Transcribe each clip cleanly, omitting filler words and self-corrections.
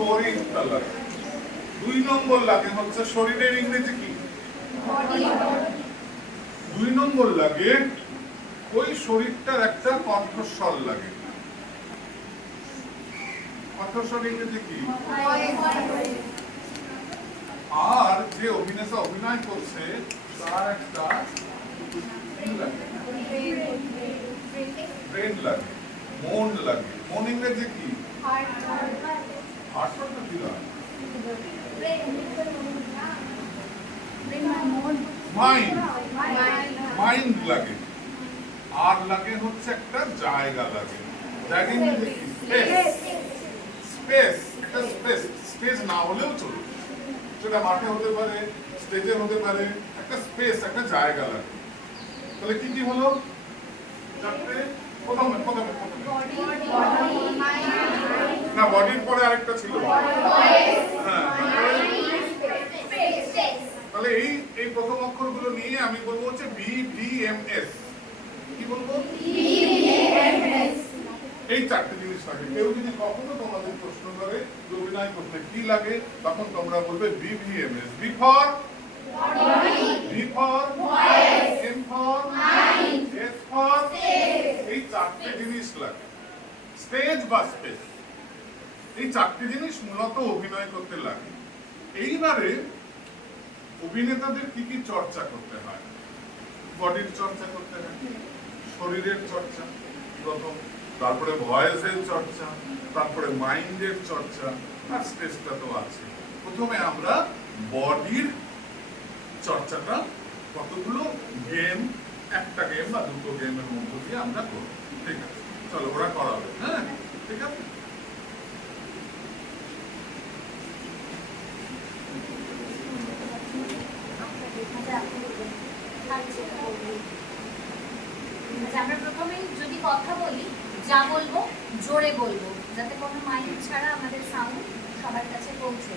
শরীরটা লাগে। 2 নম্বর লাগে হচ্ছে শরীরের ইংরেজি কি? 2 নম্বর লাগে ওই শরীরটার একটা কণ্ঠস্বর লাগে। কণ্ঠস্বর ইংরেজি কি? আর যে অভিনেতা অভিনয় করছে তার একটা ব্রেন লাগে, মন লাগে। মন ইংরেজি কি? হার্ট কি লাগে? মাইন্ড। মাইন্ড লাগে। আর লাগে হচ্ছে একটা জায়গা লাগে। জায়গা ইংরেজি কি? স্পেস। স্পেস, একটা স্পেস। স্পেস না হলেও চলবে, সেটা মাঠে হতে পারে, স্টেজে হতে পারে, একটা স্পেস, একটা জায়গা লাগে। তাহলে কি কি হলো? চারটে। প্রথমে না, বডির পরে আরেকটা ছিল। হ্যাঁ, তাহলে এই প্রথম অক্ষরগুলো নিয়ে আমি বলবো হচ্ছে BDMS। কি বলবো? এই চারটে জিনিস লাগে। কেউ যদি কখনো তোমাদের প্রশ্ন করে অভিনয় করতে কি লাগে, তখন তোমরা বলবে BVMS। B for body, B for voice, M for mind, S for stage। এই চারটে জিনিস লাগে। স্টেজ বা স্পেস, এই চারটে জিনিস মূলত অভিনয় করতে লাগে। এইবারে অভিনেতাদের কি কি চর্চা করতে হয়? বডির চর্চা করতে হয়, শরীরের চর্চা প্রথম, তারপরে ভয়েসের চর্চা, তারপরে মাইন্ডের চর্চা, আর স্টেজটা তো আছে। প্রথমে আমরা বডির চর্চাটা কতগুলো গেম, একটা গেম বা দুটো গেমের মধ্য দিয়ে আমরা করব। ঠিক আছে, চলো ওরা করাবে। হ্যাঁ, ঠিক আছে। আমরা প্রথমেই যদি কথা বলি, যা বলবো জোরে বলবো, যাতে কোনো মাইক ছাড়া আমাদের সাউন্ড সবার কাছে পৌঁছে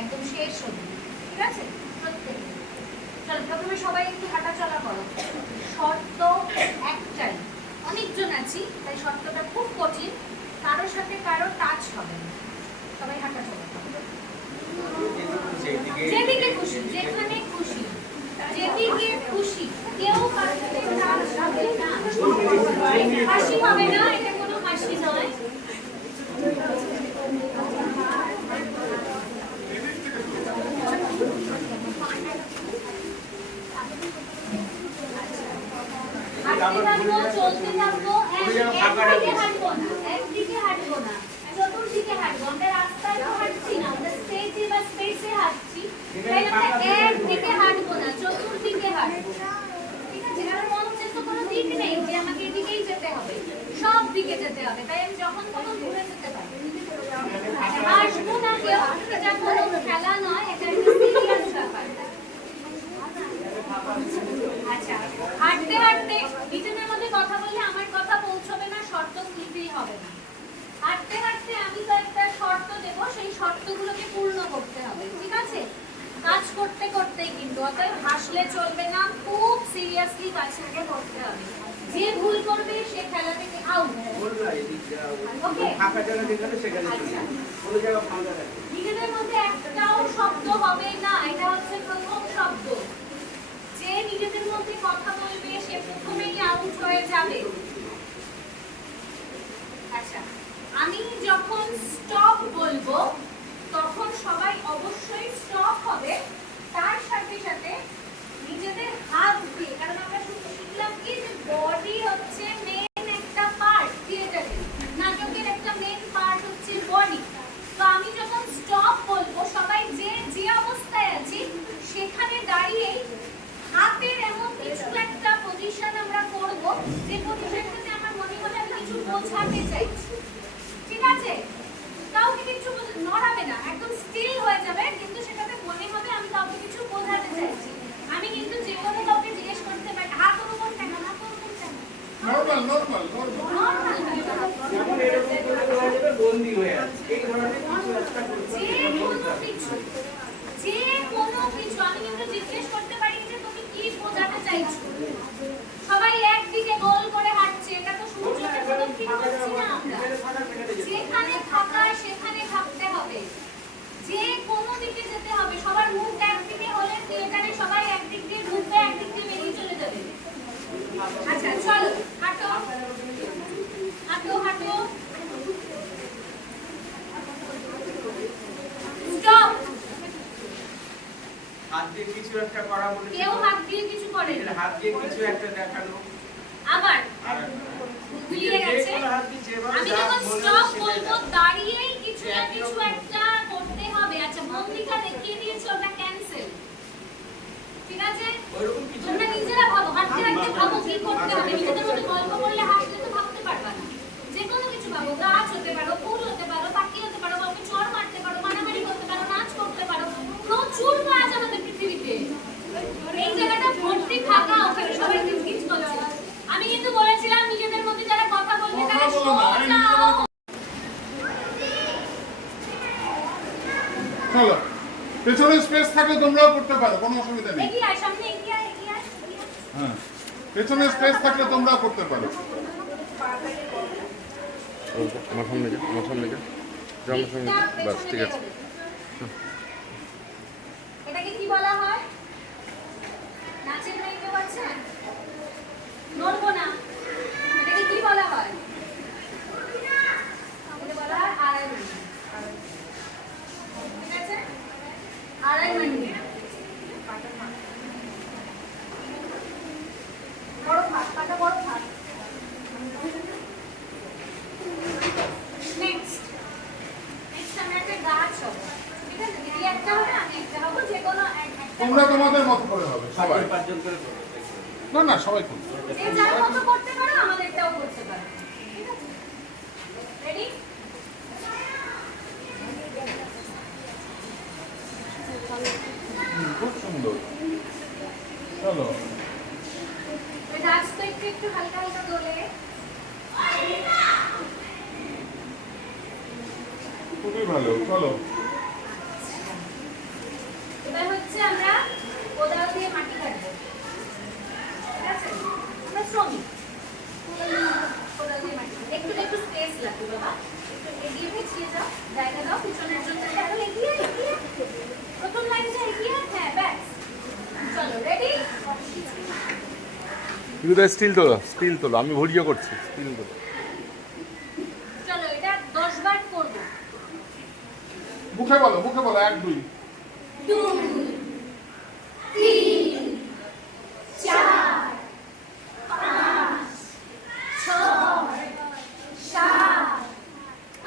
একদম শেষ অবধি। ঠিক আছে? প্রত্যেকে চলো প্রথমে সবাই একটু হাঁটা চলা করো। শর্ত একটাই, অনেকজন আছি তাই শর্তটা খুব কঠিন, কারোর সাথে কারো টাচ হবে না। সবাই হাঁটা চলা করো, যেদিকে খুশি, যেখানে খুশি, যেদিকে খুশি। কেউ কারোর টাচ হবে না, হাসি হবে না, এটা কোনো হাসি নয়। হাঁটতে থাকবো, চলতে থাকবো, একদিকে হাঁটবো না, একদিকে হাঁটবো না, চতুর্দিকে হাঁটবো। আমরা রাস্তায় তো হাঁটছি না, আমরা স্টেজে বা স্পেসে হাঁটছি, তাই আমরা একদিকে হাঁটবো না, চতুর্দিকে হাঁটবো। ঠিক আছে? কারণ মঞ্চে তো কোনো দিক নেই যে আমাকে এদিকেই যেতে হবে, সব দিকে যেতে হবে, তাই আমি যখন তখন ঘুরে যেতে পারি। হাসবো না কেউ, এটা কোনো খেলা নয়, এটা একটা সিরিয়াস ব্যাপার। আচ্ছা, হাঁটতে হাঁটতে নিজেদের মধ্যে কথা বললে আমার কথা পৌঁছবে না, শর্ত খুলতেই হবে না। হাঁটতে হাঁটতে আমি তো একটা শর্ত দেব, সেই শর্তগুলোকে পূর্ণ করতে হবে। ঠিক আছে? কাজ করতে করতেই কিন্তু, অতএব হাসলে চলবে না, খুব সিরিয়াসলি কাজটাকে করতে হবে। যে ভুল করবে সে খেলা থেকে আউট। ওকে? নিজেদের মধ্যে একটাও শব্দ হবে না, এটা হচ্ছে প্রথম শব্দ। যে নিজেদের মধ্যে কথা বলবে সে প্রথমেই আউট হয়ে যাবে। আচ্ছা, আমি যখন স্টপ বলবো তখন সবাই অবশ্যই স্টপ হবে, তার সাথে সাথে নিজেদের হাত দিয়ে, কারণ আমরা শিখলাম কি যে বডি হচ্ছে মেন একটা পার্ট, থিয়েটারের নাটকের একটা মেন পার্ট হচ্ছে বডি। তো আমি যখন স্টপ বলবো সবাই যে যে অবস্থায় আছি সেখানে দাঁড়িয়েই হাতের এমন কিছু একটা পজিশন আমরা করব, যে পজিশনটাতে আমার মনে হলে আমি কিছু বোঝাতে চাইছি। ঠিক আছে? কাউকে কিছু নড়াবে না, একদম স্টিল হয়ে যাবে, কিন্তু সেটাতে মনে হবে আমি কাউকে কিছু বোঝাতে চাইছি। আমি কিন্তু যে কোনো কাউকে জিজ্ঞেস করতে পারি, হাত ওর উপর কেন, হাত ওর উপর কেন, নরমাল নরমাল নরমাল যেমন এরকম করে দেওয়া যাবে বন্দি হয়ে আছে। এই ধরনের কিছু একটা করতে যে কোনো কিছু আমি কিন্তু জিজ্ঞেস করতে পারি যে তুমি কি বোঝাতে চাইছো। সবাই একদিকে গোল করে হাঁটছে, এটা তো সূর্যকে প্রদক্ষিণ করছি না আমরা। যেখানে থাকা সেখানে থাকতে হবে। হাত দিয়ে কিছু একটা করা বলেছিল। কেউ হাত দিয়ে কিছু করে নিজের হাত দিয়ে কিছু একটা দেখানো। আবার আর গুলিয়ে গেছে। যে কোনো হাত দিয়ে যেভাবে আমি যা যখন বলবে স্টপ সেটা বলবো দেখানো। দাঁড়িয়েই কিছু না কিছু একটা করতে হবে। আচ্ছা বন্দিকা দেখিয়ে দিয়েছে, ওটা ক্যান্সেল। ঠিক আছে, ওইরকম কিছু তোমরা একটা নিজেরা ভাবো, হাঁটতে হাঁটতে ভাবো কি করতে হবে। নিজেদের মধ্যে গল্প করলে হাঁটলে তো ভাবতে পারবা না। যে কোনো কিছু ভাবো, গাছ হতে পারো, ফুল হতে পারো, পাখি হতে পারো, কাউকে চড় মারতে পারো, মারামারি করতে পারো, নাচ করতে পারো। প্রচুর কাজ আমাদের পৃথিবীতে। এই জায়গাটা ভর্তি ফাঁকা, ওখানে সবাই কিচকিচ করছে। আমি কিন্তু বলেছিলাম নিজেদের মধ্যে যারা কথা বলবে তারা কথা বলো না, শোনাও। চলো, পেছনে স্পেস থাকলে তোমরাও করতে পারো, কোনো অসুবিধা নেই। এগিয়ে আয়, সামনে এগিয়ে আয়, এগিয়ে আয়, এগিয়ে আয়। হ্যাঁ, পেছনে স্পেস থাকলে তোমরাও করতে পারো। আমার সামনে যা, আমার সামনে যা, যা আমার সামনে যা। বাস ঠিক আছে। এটাকে কি বলা হয়? নাচের মেয়ে কেউ আছে? নড়বো না। এটাকে কি বলা হয়? এটা বলা হয় আড়াই মান্ডি। ঠিক আছে, আড়াই মান্ডি। বড় ভাত, পাটা বড় ভাত। নেক্সট আমরা একটা গাছ হবো। ঠিক আছে, দিদি একটা হবে, আমি একটা হবো, যে কোনো একটা। তোমরা তোমাদের মতো করে হবে সবাই। পাঁচজন করে করবে। না না, সবাই করবে। যে যার মতো করতে পারো, আমাদেরটাও করতে পারো। ঠিক আছে, রেডি? খুব সুন্দর। চলো, ওই গাছ তো একটু একটু হালকা হালকা দোলে। খুবই ভালো। চলো, এবার হচ্ছে আমরা কোদাল দিয়ে মাটি কাটবো। ঠিক আছে, আমরা শ্রমিক। কোদাল দিয়ে মাটি কাটবো। একটু একটু স্পেস লাগবে বাবা, একটু এগিয়ে পিছিয়ে যাও, জায়গা দাও পিছনের জন্য। এখন এগিয়ে এগিয়ে প্রথম লাইনটা এগিয়ে। হ্যাঁ, ব্যাস। চলো, রেডি? কিন্তু স্টিল তোলো, স্টিল তোলো, আমি ভিডিও করছি, স্টিল তোলো। চলো, এটা 10 বার করবো। মুখে বলো, মুখে বলো, 1 2। 2 3 4 5 6 7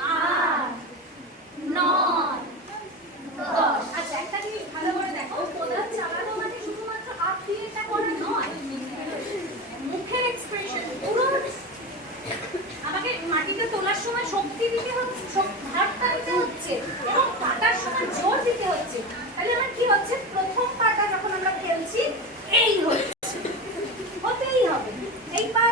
8 9 10। আচ্ছা, একটা জিনিস ভালো করে দেখো, কোদাল চালানো মানে শুধুমাত্র হাত দিয়ে এটা করা নয়, মুখের এক্সপ্রেশন পুরো। আমাকে মাটিতে তোলার সময় শক্তি দিতে হচ্ছে, হাতটা দিতে হচ্ছে, এবং কাটার সময় জোর দিতে হচ্ছে। তাহলে আমার কি হচ্ছে? প্রথম পাটা যখন আমরা খেলছি, এই হচ্ছে, হতেই হবে। এই পা